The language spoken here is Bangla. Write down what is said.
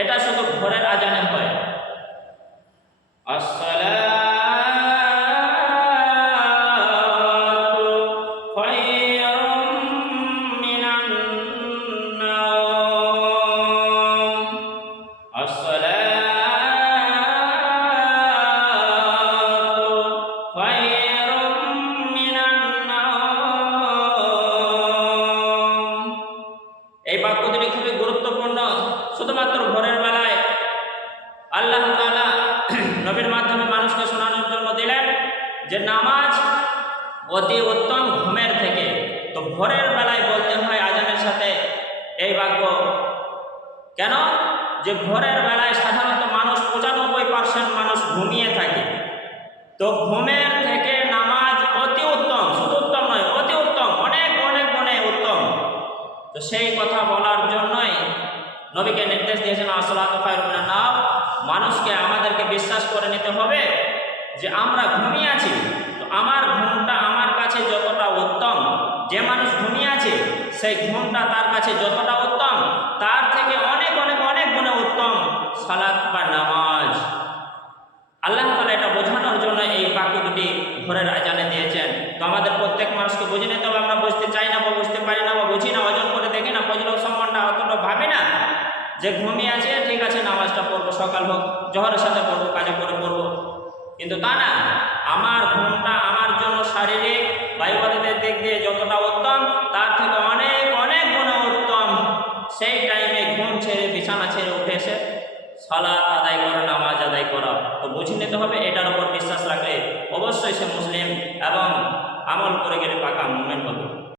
এটা শুধু ভোরের আজানে হয়। এই বাক্য দুটি খুবই গুরুত্বপূর্ণ। শুধুমাত্র ভোরের বেলায় আল্লাহ তাআলা নবীর মাধ্যমে মানুষকে শোনানোর জন্য দিলেন যে নামাজ অতি উত্তম ঘুমের থেকে। তো ভোরের বেলায় বলতে হয় আজানের সাথে এই বাক্য। কেন? যে ভোরের বেলায় সাধারণত মানুষ 95% মানুষ ঘুমিয়ে থাকে। তো ঘুমের থেকে নামাজ অতি উত্তম, শুধু উত্তম নয়, অতি উত্তম, অনেক অনেক অনেক উত্তম। তো সেই কথা বলার জন্যই নবীকে নির্দেশ দিয়েছেন আসসালাতু খায়রুম মিনান নাওম। মানুষকে আমাদেরকে বিশ্বাস করে নিতে হবে যে আমরা ঘুমিয়ে আছি, তো আমার ঘুমটা আমার কাছে যতটা উত্তম, যে মানুষ ঘুমিয়ে আছে সেই ঘুমটা তার কাছে যতটা উত্তম, তার থেকে অনেক অনেক অনেক গুণে উত্তম সালাত বা নামাজ। আল্লাহ তাআলা এটা বোঝানোর জন্য এই বাক্য দুটি ভোরের আজানে দিয়েছেন। তো আমাদের প্রত্যেক মানুষকে বুঝে নিতে হবে। আমরা বুঝতে চাই না বা বুঝতে পারি না বা বুঝি না, ওজন করে দেখি না, ফজর সম্মানটা অতটা ভাবি না যে ঘুমিয়ে আছে, ঠিক আছে নামাজটা পড়বো, সকাল হোক জোহরের সাথে পড়বো, কাজে করে পড়বো। কিন্তু তা না, আমার ঘুমটা আমার জন্য শারীরিক বা ইবাদতের দিক দিয়ে যতটা উত্তম, তার থেকে অনেক অনেক গুণে উত্তম সেই টাইমে ঘুম ছেড়ে বিছানা ছেড়ে উঠে এসে সালাত আদায় করা, নামাজ আদায় করা। তো বুঝে নিতে হবে, এটার উপর বিশ্বাস রাখলে অবশ্যই সে মুসলিম এবং আমল করে গেলে পাকা মুমিন হবে।